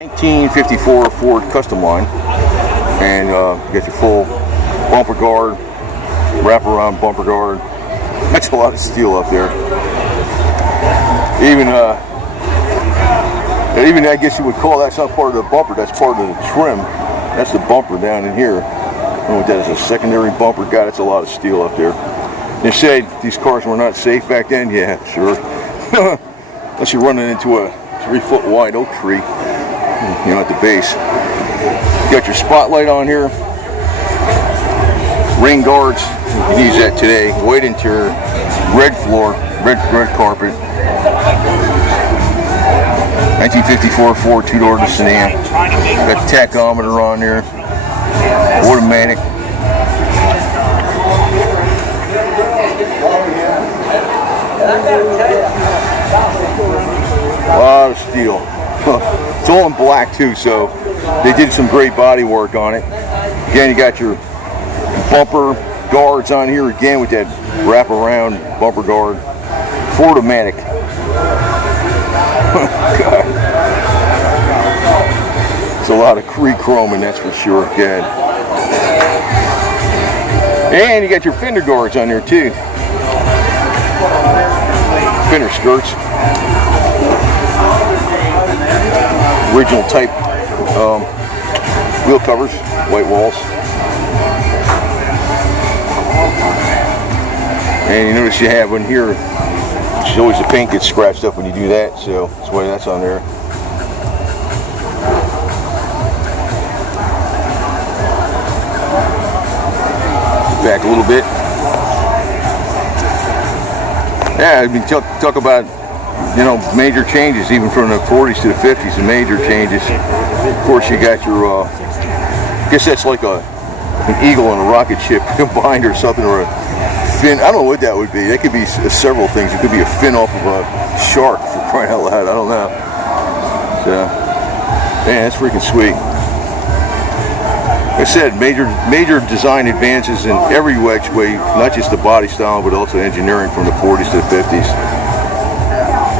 1954 Ford Customline, and you got your full bumper guard, wraparound bumper guard. That's a lot of steel up there. Even I guess you would call that's not part of the bumper. That's part of the trim. That's the bumper down in here. I don't know what that is, a secondary bumper. God, that's a lot of steel up there. They said these cars were not safe back then. Yeah, sure. Unless you're running into a 3-foot wide oak tree, you know, at the base. You got your spotlight on here. Rain guards. You can use that today. White interior, red floor, red carpet. 1954 Ford two-door sedan. Got tachometer on there. Automatic. A lot of steel. It's all in black too, so they did some great body work on it. Again, you got your bumper guards on here again with that wraparound bumper guard. Ford-O-Matic. God. It's a lot of chroming, that's for sure. God. And you got your fender guards on there too. Fender skirts. Original type wheel covers, white walls. And you notice you have one here. It's always the paint gets scratched up when you do that, so that's why that's on there. Back a little bit. Yeah, I mean, talk about, you know, major changes, even from the 40s to the 50s, the major changes. Of course, you got your, I guess that's like an eagle and a rocket ship combined or something, or a fin. I don't know what that would be. That could be several things. It could be a fin off of a shark, for crying out loud. I don't know. So, man, that's freaking sweet. Like I said, major design advances in every which way, not just the body style, but also engineering from the 40s to the 50s.